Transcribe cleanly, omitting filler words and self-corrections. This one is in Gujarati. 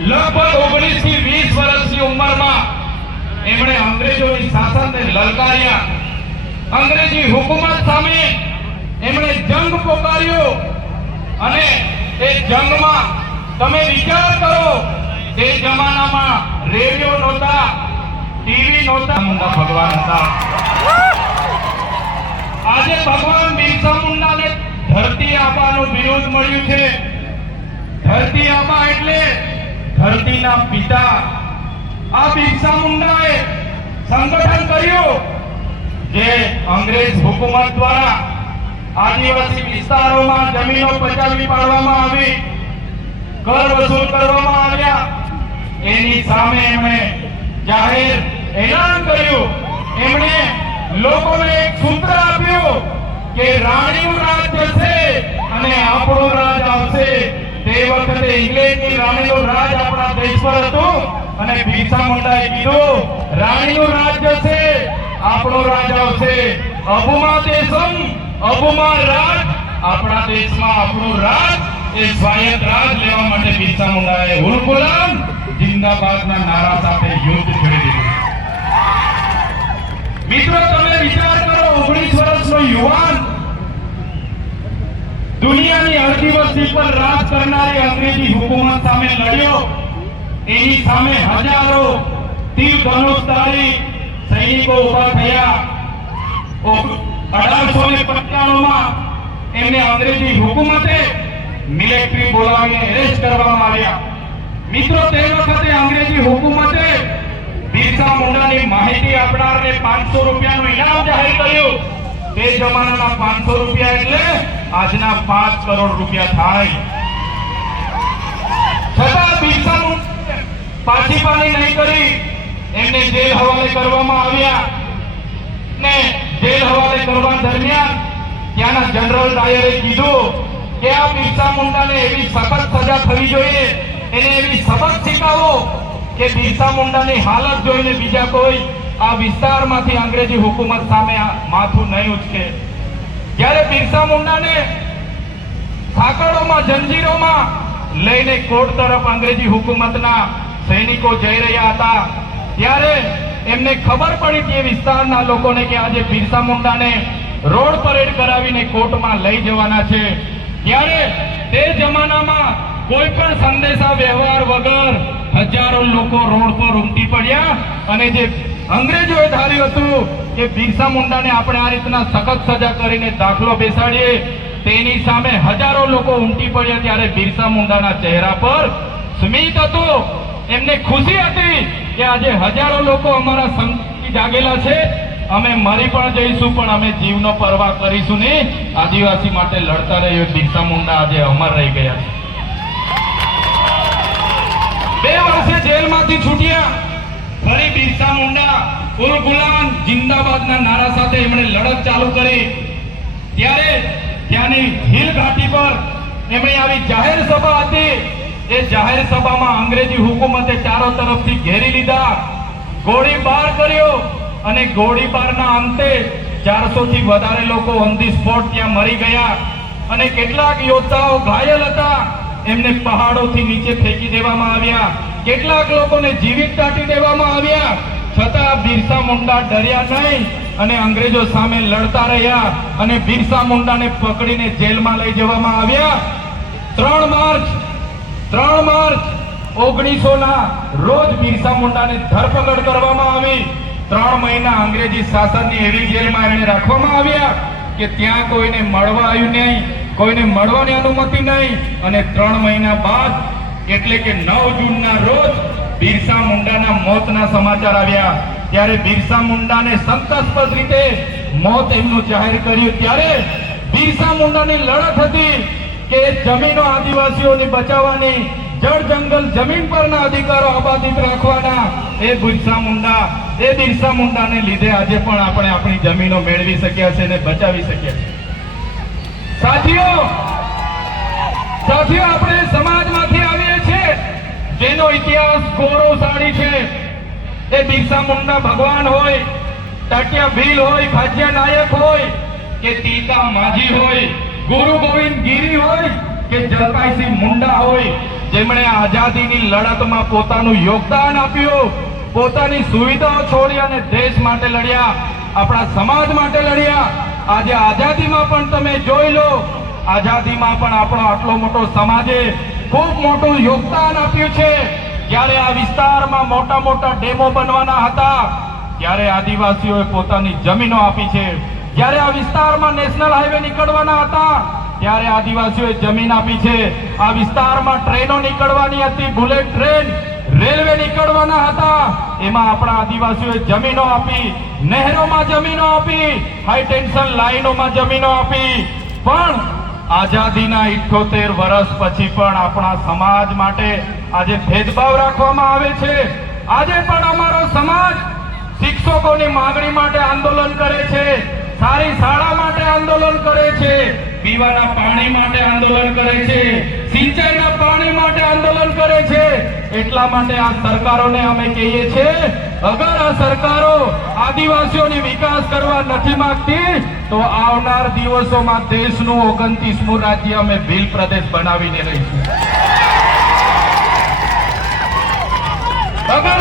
લગભગ 19 થી 20 વર્ષની ઉંમરમાં એમણે અંગ્રેજોની શાસનને લલકાર્યા. અંગ્રેજી હુકુમત સામે એમણે જંગ પોકાર્યો અને એ જંગમાં તમે વિચાર કરો, તે જમાનામાં રેડિયો નહોતા, ટીવી નહોતા, મુંડા ભગવાન હતા. આજે ભગવાન બિરસા મુંડાને ધરતી આબાનું બિરુદ મળ્યું છે. ધરતી આબા એટલે ધરતીના પિતા. આ બિરસા મુંડાએ સંગઠન કર્યું જે અંગ્રેજ હુકુમત દ્વારા આદિવાસી વિસ્તારોમાં જમીનો પચાવી પાડવામાં આવી, કર વસૂલ કરવામાં આવ્યા. એની સામે એમણે જાહેર એલાન કર્યું. એમણે લોકોને એક સૂત્ર આપ્યું કે રાણીનું રાજ જશે અને આપણું રાજ આવશે. તે વખતે ઇંગ્લેન્ડની રાણીનું રાજ આપણા દેશ પર હતું અને બિરસા મુંડાએ કીધું રાણીનું રાજ જશે, આપણો રાજ આવશે. અબુમા દેશમ અબુમા રાજ, આપણા દેશમાં આપણું રાજ એ સ્વાયત્ત રાજ લેવા માટે બિરસા મુંડાએ હુલ ગુલામ જિંદાબાદના નારા સાથે યુદ્ધ છેડી દીધું. મિત્રો તમે વિચાર કરો, 19 વર્ષનો યુવાન દુનિયાની અડધી વસ્તી પર રાજ કરનારી અંગ્રેજી હુકુમત સામે લડ્યો. એની સામે હજારો તીર ધનુષધારી સૈનિકો ઉભા થયા. 1895માં એમને અંગ્રેજી હુકુમતે મિલિટરી બોલાવીને એરેસ્ટ કરવામાં આવ્યા. મિત્રો તે વખતે અંગ્રેજી હુકુમતે બિરસા મુંડાની માહિતી આપનારને 500 રૂપિયાનું ઇનામ જાહેર કર્યું. તે જમાનાના 500 રૂપિયા એટલે આજના 5 કરોડ રૂપિયા થાય. છતાં બિરસા મુંડા પાછી પાની નહીં કરી. એમને જેલ હવાલે કરવામાં આવ્યા ને જેલ હવાલે કરવા દરમિયાન ત્યાંના જનરલ ડાયરે કીધું કે આ બિરસા મુંડાને એવી સખત સજા થવી જોઈએ, એને એવી સબક શીખવો કે બિરસા મુંડાની હાલત જોઈને બીજા કોઈ આ વિસ્તારમાંથી અંગ્રેજી હુકુમત સામે માથું નહીં ઉચકે. જ્યારે બિરસા મુંડાને સાંકળોમાં જંજીરોમાં લઈને કોર્ટ તરફ અંગ્રેજી હુકુમતના સૈનિકો જઈ રહ્યા હતા, ત્યારે એમને ખબર પડી કે વિસ્તારના લોકોને કે આજે બિરસા મુંડાને રોડ પરેડ કરાવીને કોર્ટમાં લઈ જવાના છે. ત્યારે તે જમાનામાં કોઈ પણ સંદેશા વ્યવહાર વગર હજારો લોકો રોડ પર ઉમટી પડ્યા અને જે અંગ્રેજોએ ધાર્યું હતું કે બિરસા મુંડાને આપણે આ રીતના સખત સજા કરીને દાખલો બેસાડીએ, તેની સામે હજારો લોકો ઉમટી પડ્યા. ત્યારે બિરસા મુંડાના ચહેરા પર સ્મિત હતું. એમને ખુશી હતી કે આજે હજારો લોકો અમારા સંગથી જાગેલા છે, અમે મરી પણ જઈશું પણ અમે જીવનો પરવાહ કરીશું નહીં. આદિવાસી માટે લડતા રહ્યો બિરસા મુંડા આજે અમર રહી ગયા છે. 2 વર્ષે જેલમાંથી છૂટ્યા. ફરી બિરસા મુંડા ઉલ ગુલામ જિંદાબાદના નારા સાથે એમણે લડત ચાલુ કરી. ત્યારે ત્યાંની હિલ ઘાટી પર એમણે આવી જાહેર સભા હતી. એ જાહેર સભામાં અંગ્રેજી હુકુમતે ચારો તરફથી ઘેરી લીધા, ગોળીબાર કર્યો અને ગોળીબારના અંતે 400 થી વધારે લોકો ઓન ધી સ્પોટ ત્યાં મરી ગયા અને કેટલાક યોદ્ધાઓ ઘાયલ હતા. એમને પહાડોથી નીચે ફેંકી દેવામાં આવ્યા, કેટલાક લોકોને જીવિત દાટી દેવામાં આવ્યા. છતાં બિરસા મુંડા ડર્યા નહીં અને અંગ્રેજો સામે લડતા રહ્યા અને બિરસા મુંડાને પકડીને જેલમાં લઈ જવામાં આવ્યા. 3 માર્ચ 1900ના રોજ બિરસા મુંડાને ધરપકડ કરવામાં આવી. 3 મહિના અંગ્રેજી શાસનની એવી જેલમાં એમને રાખવામાં આવ્યા કે ત્યાં કોઈને મળવા આવ્યું નહીં, કોઈને મળવાની અનુમતિ નહીં. અને 3 મહિના બાદ એટલે કે 9 જૂનના રોજ બિરસા મુંડાના મોતના સમાચાર આવ્યા. ત્યારે બિરસા મુંડાને સંતોષપદ રીતે મોત એમનું જાહેર કર્યું. ત્યારે બિરસા મુંડાની લડત હતી કે જમીનો આદિવાસીઓને બચાવવાની, જળ જંગલ જમીન પરના અધિકારો અબાધિત રાખવાના. એ બિરસા મુંડાને લીધે આજે પણ આપણે આપણી જમીનો મેળવી શક્યા છે અને બચાવી શક્યા છે. સાથીઓ આપણે સમાજમાંથી આવીએ છીએ જેનો ઇતિહાસ ગૌરવશાળી છે. એ બિરસા મુંડા ભગવાન હોય, ટાટિયા ભીલ હોય, ખાજિયા નાયક હોય કે ટીકા માજી હોય, ગુરુ ગોવિંદ ગીરી હોય કે જલપાઈસિંહ મુંડા હોય, જેમણે આઝાદીની લડતમાં પોતાનું યોગદાન આપ્યું, પોતાની સુવિધાઓ છોડી અને દેશ માટે લડ્યા, આપણા સમાજ માટે લડ્યા. આજે આઝાદીમાં પણ તમે જોઈ લો, આઝાદીમાં પણ આપણો આટલો મોટો સમાજે ખૂબ મોટું યોગદાન આપ્યું છે. જ્યારે આ વિસ્તારમાં મોટા મોટા ડેમો બનવાના હતા, ત્યારે આદિવાસીઓએ પોતાની જમીનો આપી છે. જ્યારે આ વિસ્તારમાં નેશનલ હાઈવે નીકળવાના હતા, ત્યારે આદિવાસીઓએ જમીન આપી છે. આ વિસ્તારમાં ટ્રેનો નીકળવાની હતી, બુલેટ ટ્રેન, રેલવે નીકળવાના હતા, એમાં આપણા આદિવાસીઓએ જમીનો આપી, નહેરોમાં જમીનો આપી, હાઈ ટેન્શન લાઈનોમાં જમીનો આપી. પણ આઝાદીના 78 વર્ષ પછી પણ આપણા સમાજ માટે આજે ભેદભાવ રાખવામાં આવે છે. આજે પણ અમારો સમાજ શિક્ષકોની માંગણી માટે આંદોલન કરે છે, સારી શાળા માટે આંદોલન કરે છે, પીવાના પાણી માટે આંદોલન કરે છે, સિંચાઈના પાણી માટે આંદોલન કરે છે. એટલા માટે આ સરકારોને અમે કહીએ છીએ, અગર આ સરકારો આદિવાસીઓની વિકાસ કરવા નથી માંગતી તો આવનાર દિવસોમાં દેશનું 29મું રાજ્ય અમે ભીલ પ્રદેશ બનાવીને રહીશું. અગર